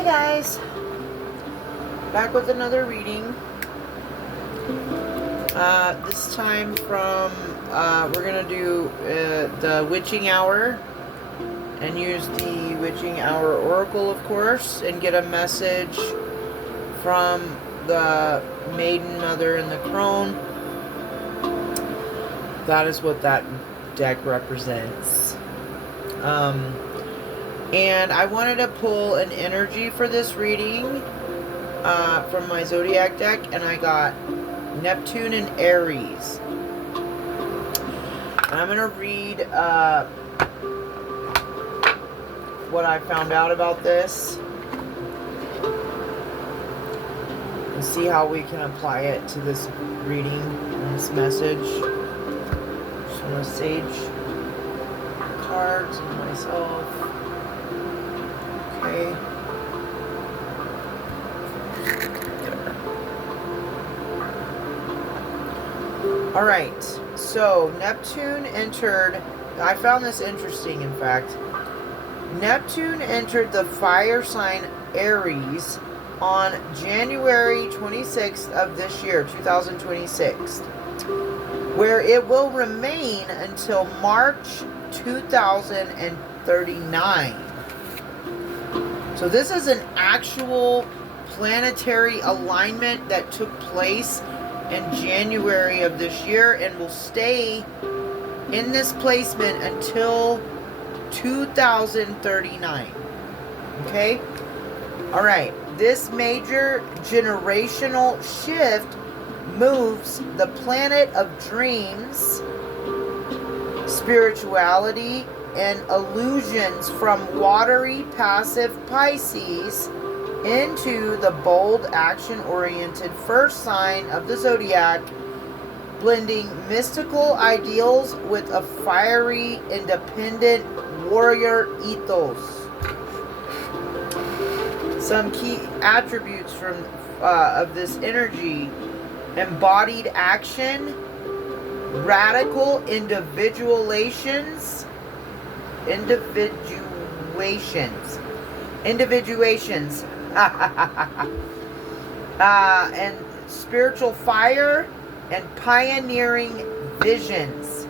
Hey guys, back with another reading. This time from, we're going to do the witching hour and use the witching hour oracle, of course, and get a message from the Maiden, Mother, and the Crone. That is what that deck represents. And I wanted to pull an energy for this reading from my zodiac deck, and I got Neptune and Aries. And I'm going to read what I found out about this and see how we can apply it to this reading and this message. Just want to sage cards and myself. Okay. Alright, so Neptune entered, I found this interesting, in fact. Neptune entered the fire sign Aries on January 26th of this year, 2026, where it will remain until March 2039. So this is an actual planetary alignment that took place in January of this year and will stay in this placement until 2039. Okay? All right. This major generational shift moves the planet of dreams, spirituality, and illusions from watery, passive Pisces into the bold, action-oriented first sign of the zodiac, blending mystical ideals with a fiery, independent warrior ethos. Some key attributes from of this energy: embodied action, radical individuations, and spiritual fire and pioneering visions.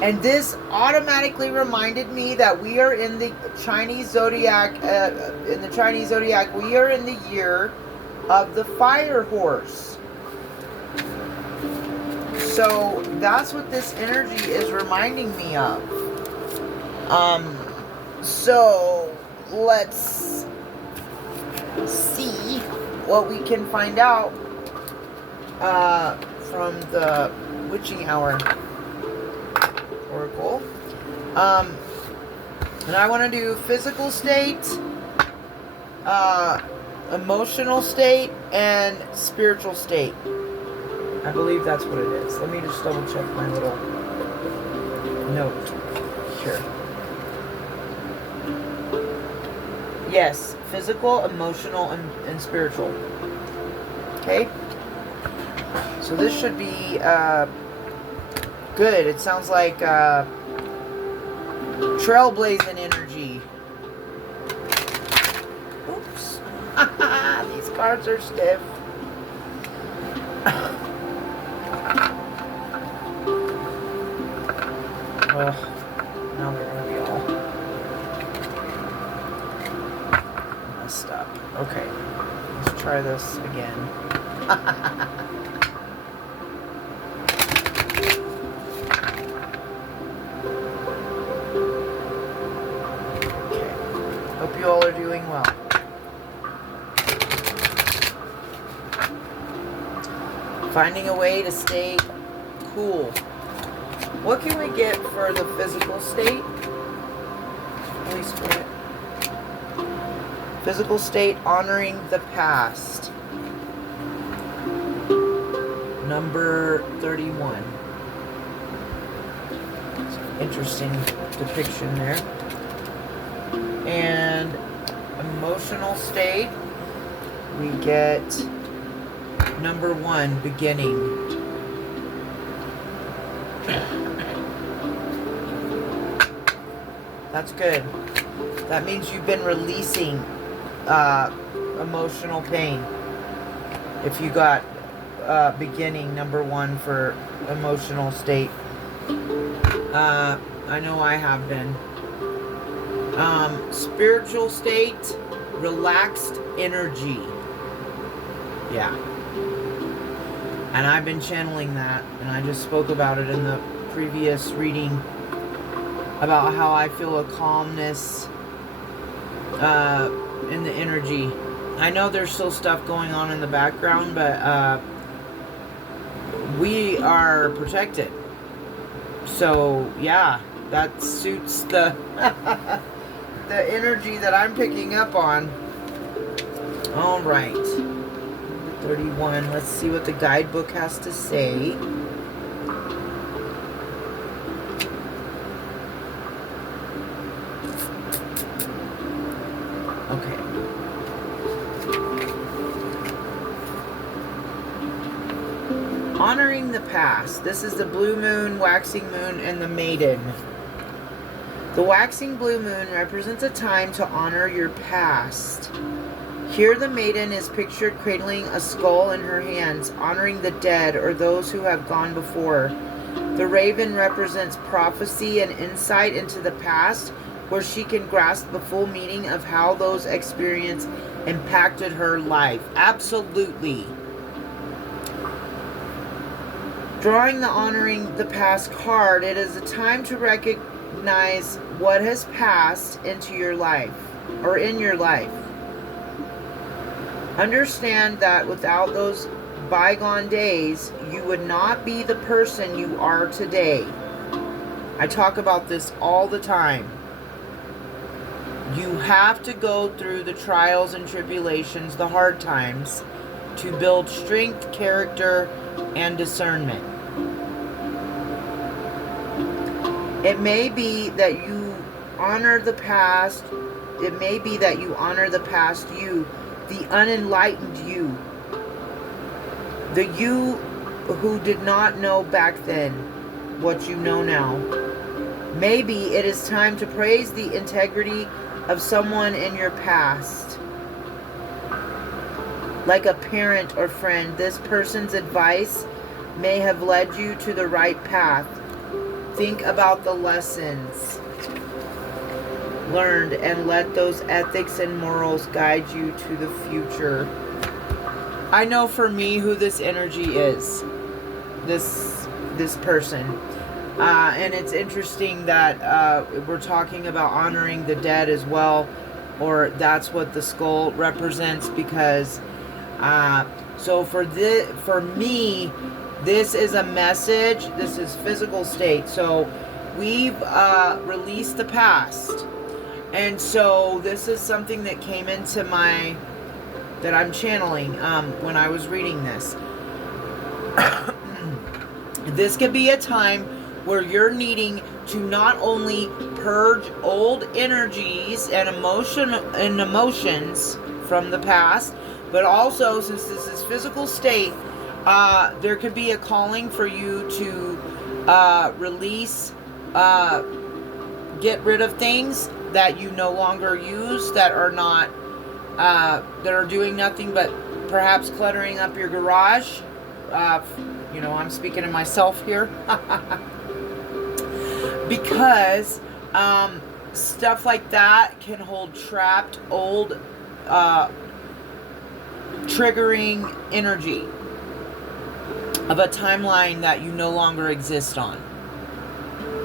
And this automatically reminded me that we are in the Chinese zodiac. We are in the year of the fire horse. So that's what this energy is reminding me of. So let's see what we can find out from the witching hour oracle. And I want to do physical state, emotional state, and spiritual state. I believe that's what it is. Let me just double check my little note here. Yes, physical, emotional, and spiritual. Okay? So this should be good. It sounds like trailblazing energy. Oops. These cards are stiff. Oh, now they're going to be all messed up. Okay, let's try this again. Okay, hope you all are doing well. Finding a way to stay cool. What can we get for the physical state? Holy Spirit. Physical state, honoring the past. Number 31. Interesting depiction there. And emotional state, we get number 1, beginning. That's good. That means you've been releasing emotional pain. If you got beginning number 1 for emotional state. I know I have been. Spiritual state, relaxed energy. Yeah. And I've been channeling that, and I just spoke about it in the previous reading about how I feel a calmness in the energy. I know there's still stuff going on in the background, but we are protected. So, yeah, that suits the the energy that I'm picking up on. All right. 31. Let's see what the guidebook has to say. Okay. Honoring the past. This is the blue moon, waxing moon, and the maiden. The waxing blue moon represents a time to honor your past. Here the maiden is pictured cradling a skull in her hands, honoring the dead or those who have gone before. The raven represents prophecy and insight into the past, where she can grasp the full meaning of how those experiences impacted her life. Absolutely. Drawing the honoring the past card, it is a time to recognize what has passed into your life, or in your life. Understand that without those bygone days, you would not be the person you are today. I talk about this all the time. You have to go through the trials and tribulations, the hard times, to build strength, character, and discernment. It may be that you honor the past. It may be that you honor the past you, the unenlightened you, the you who did not know back then what you know now. Maybe it is time to praise the integrity of someone in your past. Like a parent or friend, this person's advice may have led you to the right path. Think about the lessons learned and let those ethics and morals guide you to the future. I know for me who this energy is. This person. And it's interesting that we're talking about honoring the dead as well, or that's what the skull represents, because so for me, this is a message. This is physical state. So we've released the past. And so this is something that came into that I'm channeling when I was reading this. This could be a time where you're needing to not only purge old energies and emotions from the past, but also, since this is physical state, there could be a calling for you to release, get rid of things that you no longer use, that are not, that are doing nothing but perhaps cluttering up your garage. I'm speaking to myself here. Because stuff like that can hold trapped old triggering energy of a timeline that you no longer exist on.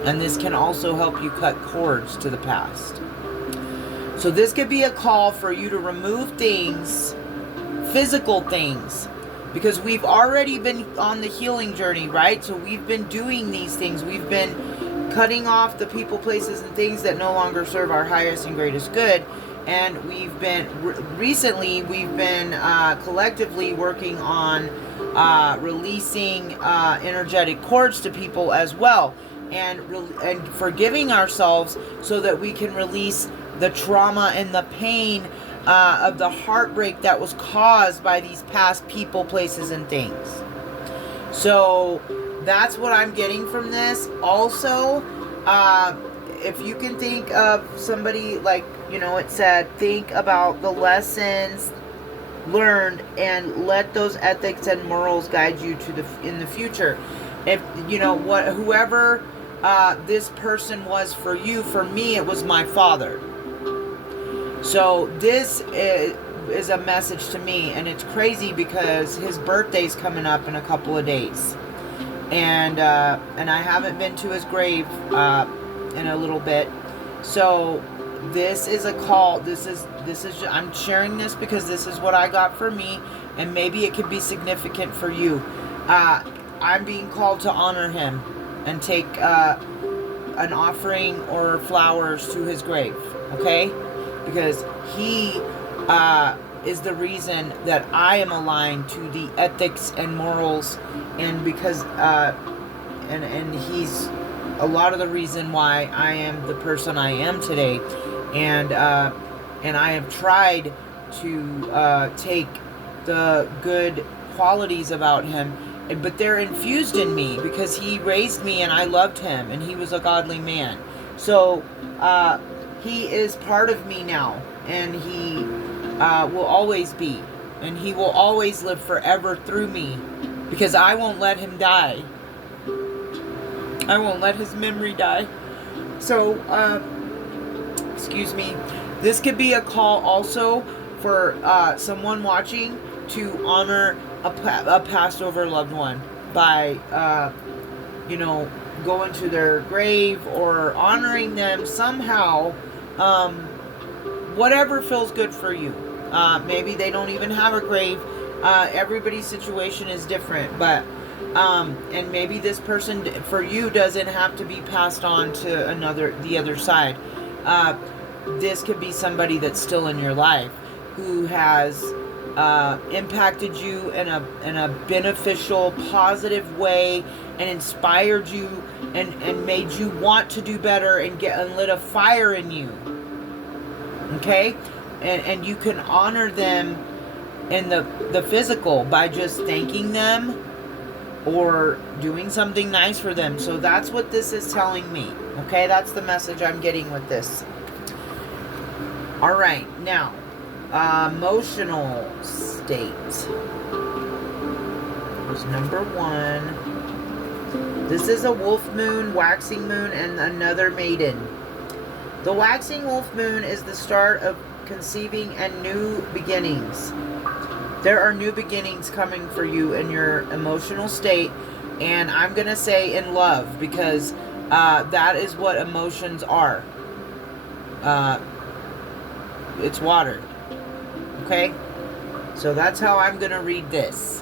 And this can also help you cut cords to the past. So this could be a call for you to remove things, physical things, because we've already been on the healing journey, right? So we've been doing these things. We've been cutting off the people, places, and things that no longer serve our highest and greatest good. And we've been, recently, we've been collectively working on releasing energetic cords to people as well. And forgiving ourselves so that we can release the trauma and the pain of the heartbreak that was caused by these past people, places, and things. So that's what I'm getting from this. Also, if you can think of somebody like it said, think about the lessons learned and let those ethics and morals guide you in the future. If whoever this person was for you, for me it was my father. So this is a message to me, and it's crazy because his birthday's coming up in a couple of days, and I haven't been to his grave in a little bit. So this is a call. This is I'm sharing this because this is what I got for me, and maybe it could be significant for you. I'm being called to honor him and take an offering or flowers to his grave. Okay. Because he is the reason that I am aligned to the ethics and morals, and because and he's a lot of the reason why I am the person I am today, and I have tried to take the good qualities about him, but they're infused in me because he raised me and I loved him, and he was a godly man. So he is part of me now, and he will always be, and he will always live forever through me, because I won't let him die. I won't let his memory die. So, excuse me. This could be a call also for someone watching to honor a passed over loved one by, going to their grave or honoring them somehow. Whatever feels good for you. Maybe they don't even have a grave. Everybody's situation is different, but and maybe this person for you doesn't have to be passed on to the other side. This could be somebody that's still in your life who has impacted you in a beneficial, positive way, and inspired you and made you want to do better and lit a fire in you. Okay? And you can honor them in the physical by just thanking them or doing something nice for them. So that's what this is telling me. Okay? That's the message I'm getting with this. Alright, now, emotional state was number 1. This is a wolf moon, waxing moon, and another maiden. The waxing wolf moon is the start of conceiving and new beginnings. There are new beginnings coming for you in your emotional state, and I'm going to say in love, because that is what emotions are. It's water. Okay? So that's how I'm going to read this.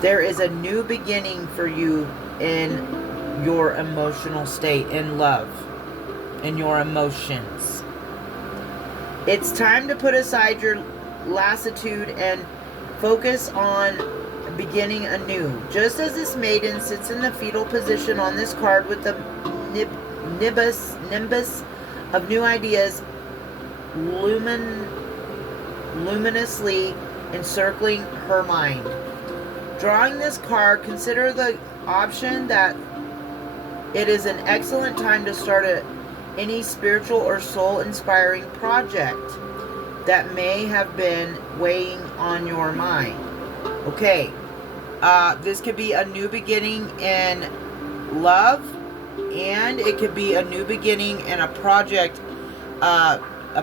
There is a new beginning for you in your emotional state, in love, in your emotions. It's time to put aside your lassitude and focus on beginning anew. Just as this maiden sits in the fetal position on this card with the nimbus of new ideas luminously encircling her mind. Drawing this card, consider the option that it is an excellent time to start any spiritual or soul-inspiring project that may have been weighing on your mind. Okay, this could be a new beginning in love, and it could be a new beginning in a project, a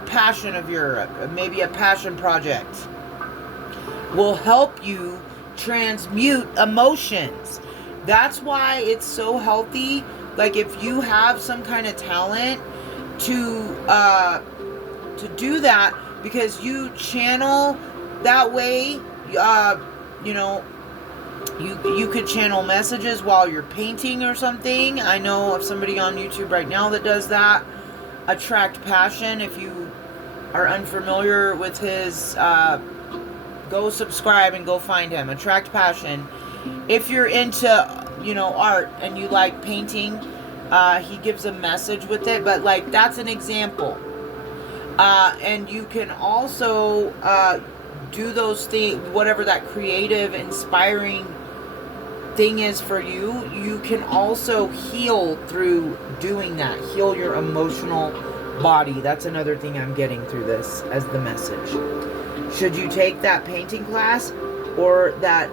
passion of yours, maybe a passion project. Will help you transmute emotions. That's why it's so healthy. Like, if you have some kind of talent to do that, because you channel that way, you could channel messages while you're painting or something. I know of somebody on YouTube right now that does that. Attract Passion. If you are unfamiliar with his, go subscribe and go find him. Attract Passion. If you're into, art and you like painting, he gives a message with it, but like, that's an example. And you can also do those things, whatever that creative, inspiring thing is for you. You can also heal through doing that. Heal your emotional body. That's another thing I'm getting through this as the message. Should you take that painting class or that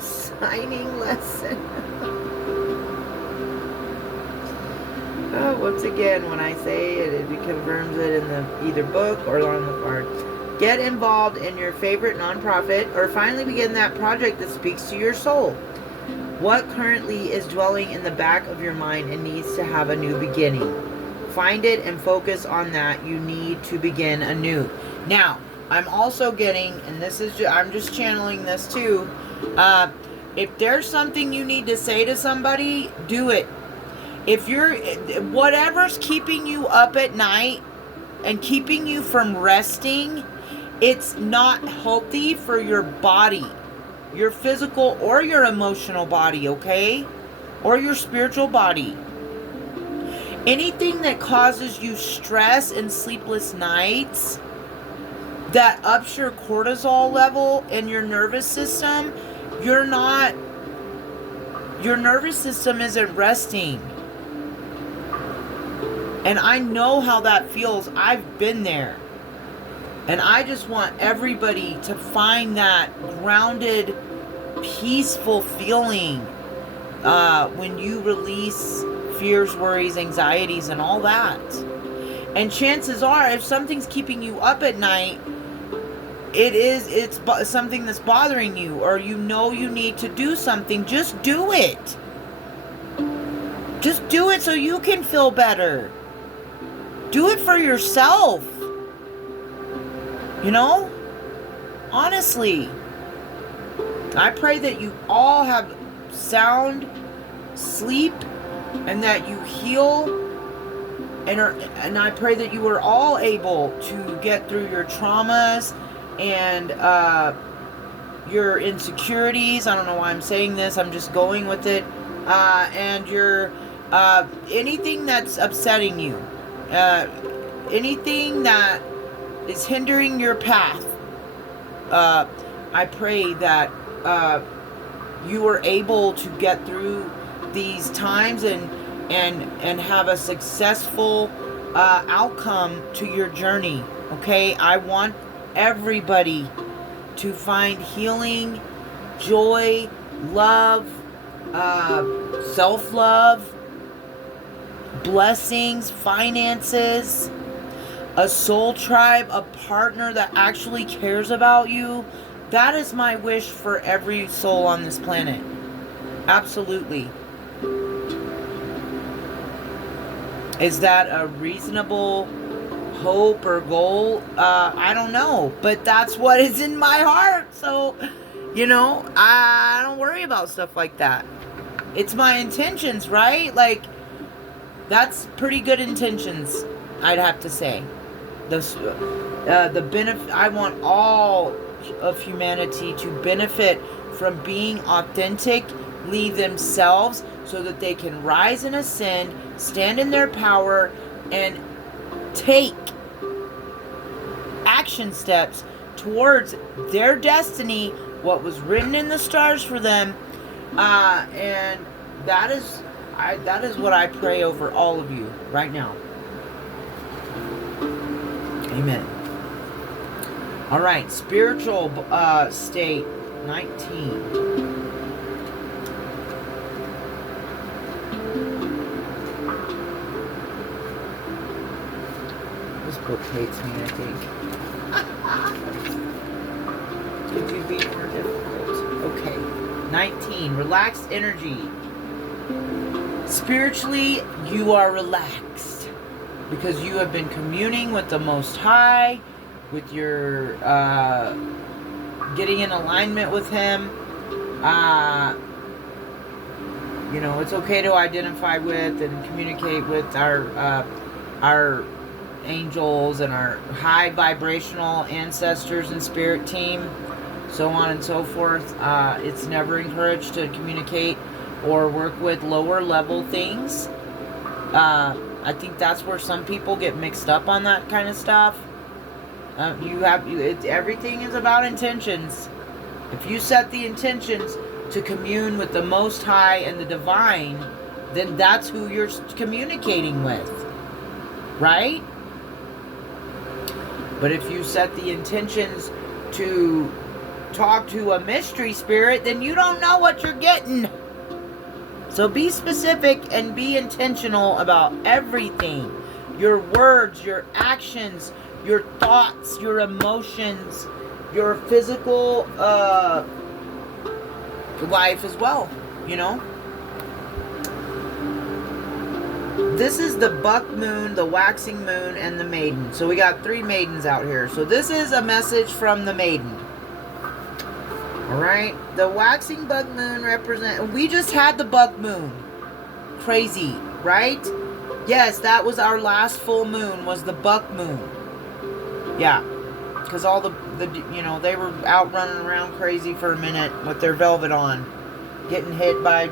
signing lesson? Oh, once again, when I say it, it confirms it in the either book or on the card. Get involved in your favorite nonprofit or finally begin that project that speaks to your soul. What currently is dwelling in the back of your mind and needs to have a new beginning? Find it and focus on that. You need to begin anew. Now, I'm also getting, and this is, I'm just channeling this too. If there's something you need to say to somebody, do it. If you're, whatever's keeping you up at night and keeping you from resting, it's not healthy for your body, your physical or your emotional body, okay? Or your spiritual body. Anything that causes you stress and sleepless nights, that ups your cortisol level in your nervous system, your nervous system isn't resting. And I know how that feels. I've been there. And I just want everybody to find that grounded, peaceful feeling when you release fears, worries, anxieties, and all that. And chances are, if something's keeping you up at night, it's something that's bothering you, or you know you need to do something, just do it. Just do it so you can feel better. Do it for yourself. You know? Honestly. I pray that you all have sound sleep and that you heal. And I pray that you are all able to get through your traumas and your insecurities. I don't know why I'm saying this. I'm just going with it. And your anything that's upsetting you. Anything that is hindering your path. I pray that you are able to get through these times and have a successful outcome to your journey. Okay, I want everybody to find healing, joy, love, self-love, blessings, finances, a soul tribe, a partner that actually cares about you. That is my wish for every soul on this planet. Absolutely. Is that a reasonable hope or goal? I don't know. But that's what is in my heart. So, you know, I don't worry about stuff like that. It's my intentions, right? Like, that's pretty good intentions, I'd have to say. The benefit, I want all of humanity to benefit from being authentically themselves so that they can rise and ascend, stand in their power, and take action steps towards their destiny, what was written in the stars for them. And that is what I pray over all of you right now. Amen. All right, spiritual state 19. This book hates me, I think. Could you be more difficult? Okay. 19. Relaxed energy. Spiritually, you are relaxed because you have been communing with the Most High, with your getting in alignment with Him. You know, it's okay to identify with and communicate with our angels and our high vibrational ancestors and spirit team, so on and so forth. It's never encouraged to communicate or work with lower level things. I think that's where some people get mixed up on that kind of stuff. Everything is about intentions. If you set the intentions to commune with the Most High and the Divine, then that's who you're communicating with, right? But if you set the intentions to talk to a mystery spirit, then you don't know what you're getting. So be specific and be intentional about everything. Your words, your actions, your thoughts, your emotions, your physical life as well, you know. This is the buck moon, the waxing moon, and the maiden. So we got 3 maidens out here. So this is a message from the maiden. Alright? The waxing buck moon we just had the buck moon. Crazy, right? Yes, that was our last full moon, was the buck moon. Yeah. Because all the you know, they were out running around crazy for a minute with their velvet on. Getting hit by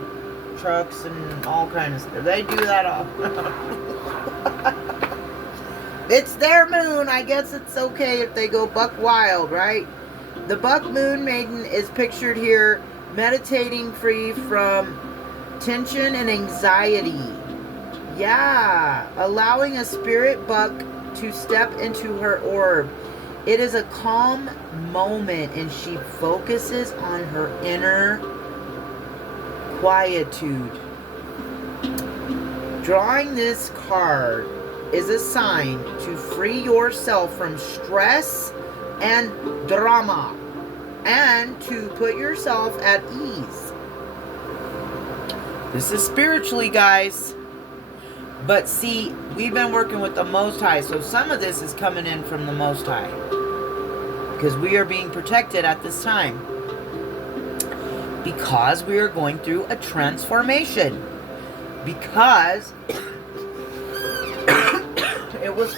trucks and all kinds of stuff. They do that all. It's their moon. I guess it's okay if they go buck wild, right? The buck moon maiden is pictured here meditating free from tension and anxiety. Yeah, allowing a spirit buck to step into her orb. It is a calm moment and she focuses on her inner quietude. Drawing this card is a sign to free yourself from stress and drama and to put yourself at ease. This is spiritually, guys. But see, we've been working with the Most High, so some of this is coming in from the Most High. Because we are being protected at this time. Because we are going through a transformation. Because it was,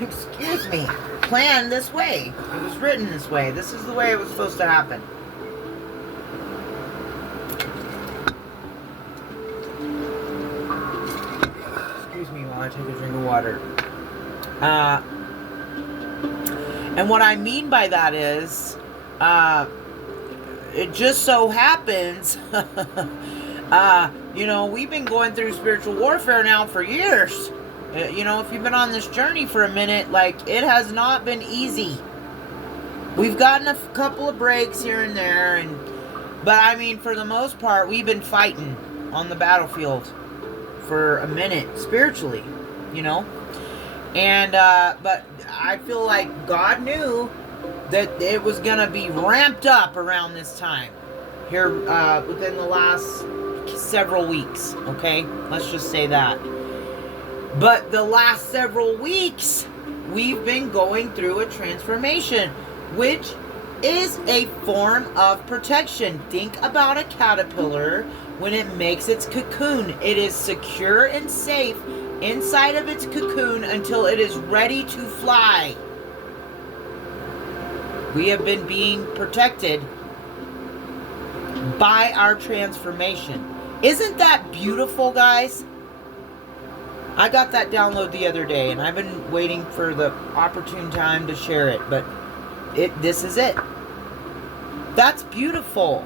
excuse me, planned this way. It was written this way. This is the way it was supposed to happen. Excuse me while I take a drink of water. And what I mean by that is, it just so happens, you know, we've been going through spiritual warfare now for years. You know, if you've been on this journey for a minute, like, it has not been easy. We've gotten a couple of breaks here and there, but I mean, for the most part, we've been fighting on the battlefield for a minute, spiritually, you know. And, but I feel like God knew that it was going to be ramped up around this time. Here, within the last several weeks, okay? Let's just say that. But the last several weeks, we've been going through a transformation, which is a form of protection. Think about a caterpillar when it makes its cocoon. It is secure and safe inside of its cocoon until it is ready to fly. We have been being protected by our transformation. Isn't that beautiful, guys? I got that download the other day, and I've been waiting for the opportune time to share it, but this is it. That's beautiful.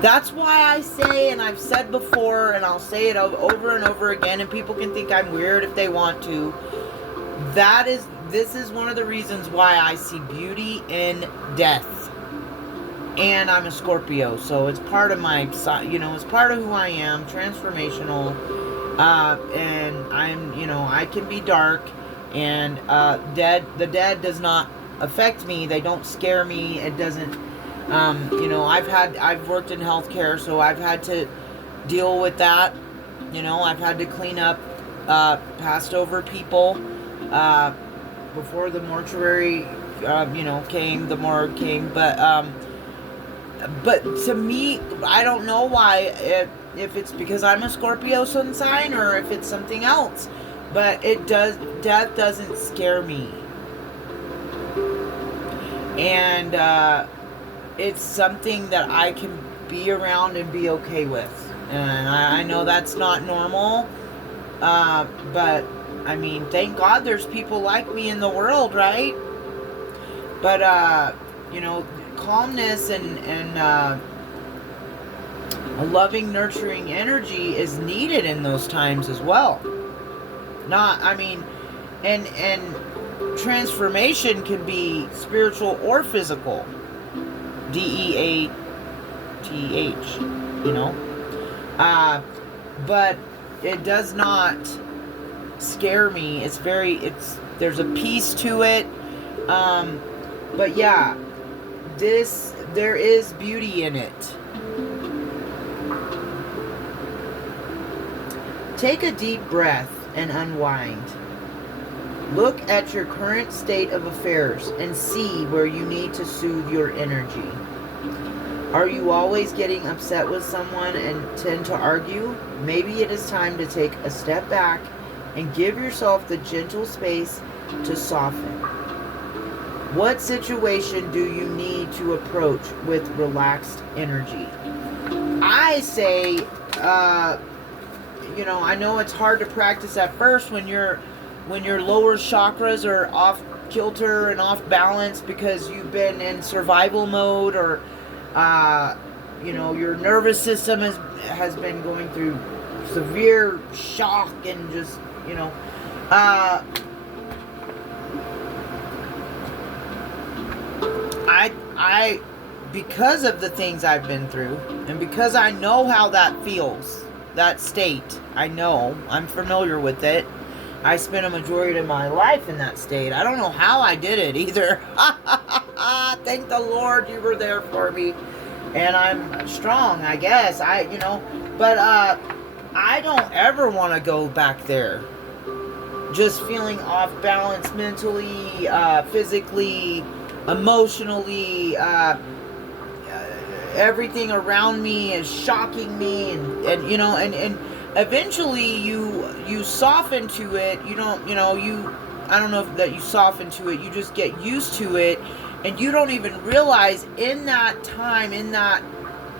That's why I say, and I've said before, and I'll say it over and over again, and people can think I'm weird if they want to. This is one of the reasons why I see beauty in death. And I'm a Scorpio, so it's part of my, you know, it's part of who I am, transformational. And I'm, you know, I can be dark, and the dead does not affect me. They don't scare me. It doesn't, you know, I've worked in healthcare, so I've had to deal with that. You know, I've had to clean up passed over people before the mortuary, you know, the morgue came. But to me, I don't know why, if it's because I'm a Scorpio sun sign or if it's something else, but death doesn't scare me. And it's something that I can be around and be okay with. And I know that's not normal, but I mean, thank God there's people like me in the world, right? But you know, calmness and a loving, nurturing energy is needed in those times as well. Not, I mean, and transformation can be spiritual or physical. DEATH, you know. But it does not scare me. There's a peace to it. But yeah, there is beauty in it. Take a deep breath and unwind. Look at your current state of affairs and see where you need to soothe your energy. Are you always getting upset with someone and tend to argue? Maybe it is time to take a step back and give yourself the gentle space to soften. What situation do you need to approach with relaxed energy? I say, I know it's hard to practice at first when your lower chakras are off kilter and off balance because you've been in survival mode, or your nervous system has been going through severe shock and just I because of the things I've been through, and because I know how that feels, that state, I'm familiar with it. I spent a majority of my life in that state. I don't know how I did it either. Thank the Lord you were there for me. And I'm strong, I guess. But I don't ever want to go back there. Just feeling off balance mentally, physically, emotionally. Everything around me is shocking me, and eventually you soften to it. I don't know if that you soften to it. You just get used to it, and you don't even realize in that time, in that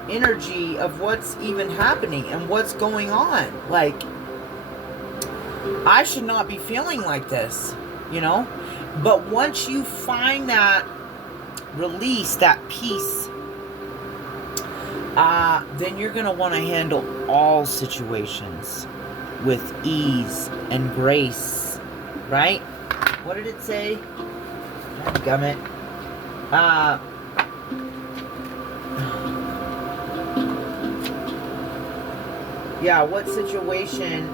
energy of what's even happening and what's going on. Like, I should not be feeling like this, But once you find that release, that peace, then you're going to want to handle all situations with ease and grace, right? What did it say? Gummit. Yeah, what situation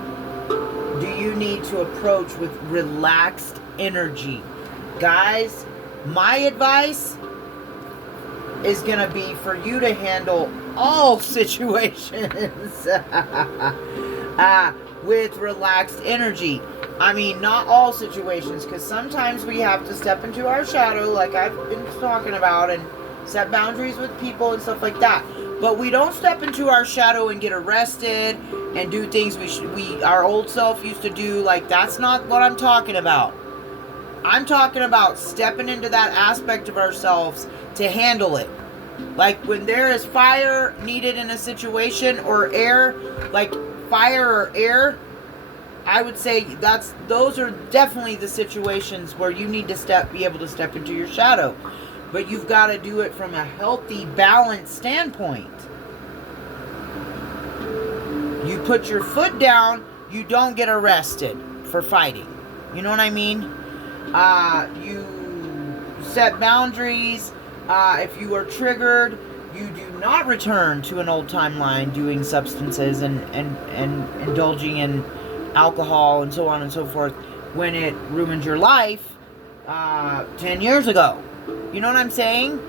do you need to approach with relaxed energy? Guys, my advice is going to be for you to handle all situations with relaxed energy. I mean, not all situations, because sometimes we have to step into our shadow, like I've been talking about, and set boundaries with people and stuff like that. But we don't step into our shadow and get arrested and do things our old self used to do. Like, that's not what I'm talking about. I'm talking about stepping into that aspect of ourselves to handle it. Like, when there is fire needed in a situation, or air, like fire or air, I would say those are definitely the situations where you need to be able to step into your shadow. But you've got to do it from a healthy, balanced standpoint. You put your foot down, you don't get arrested for fighting. You know what I mean? You set boundaries. If you are triggered, you do not return to an old timeline doing substances and indulging in alcohol and so on and so forth when it ruined your life 10 years ago. You know what I'm saying?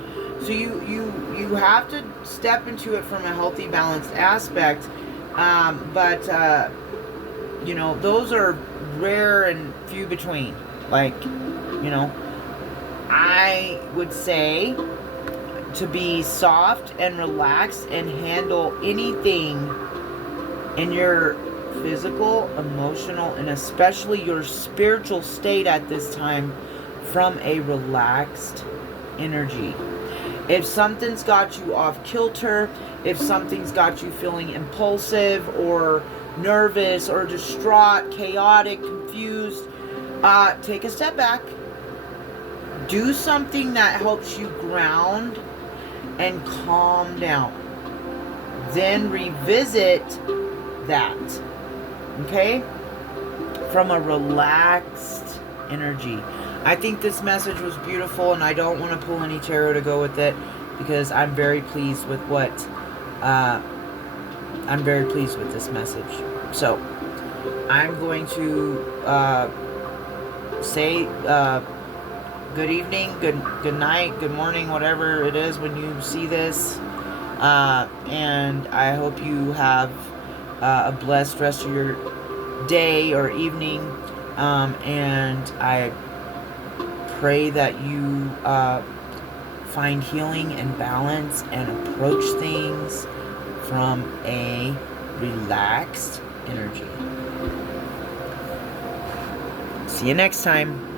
So you have to step into it from a healthy, balanced aspect. But those are rare and few between. Like, I would say to be soft and relaxed and handle anything in your physical, emotional, and especially your spiritual state at this time from a relaxed energy. If something's got you off kilter, if something's got you feeling impulsive or nervous or distraught, chaotic, confused, take a step back. Do something that helps you ground and calm down. Then revisit that. Okay? from a relaxed energy. I think this message was beautiful, and I don't want to pull any tarot to go with it because I'm very pleased with what I'm very pleased with this message. So I'm going to say good evening, good night, good morning, whatever it is when you see this. And I hope you have a blessed rest of your day or evening. And I pray that you find healing and balance and approach things from a relaxed energy. See you next time.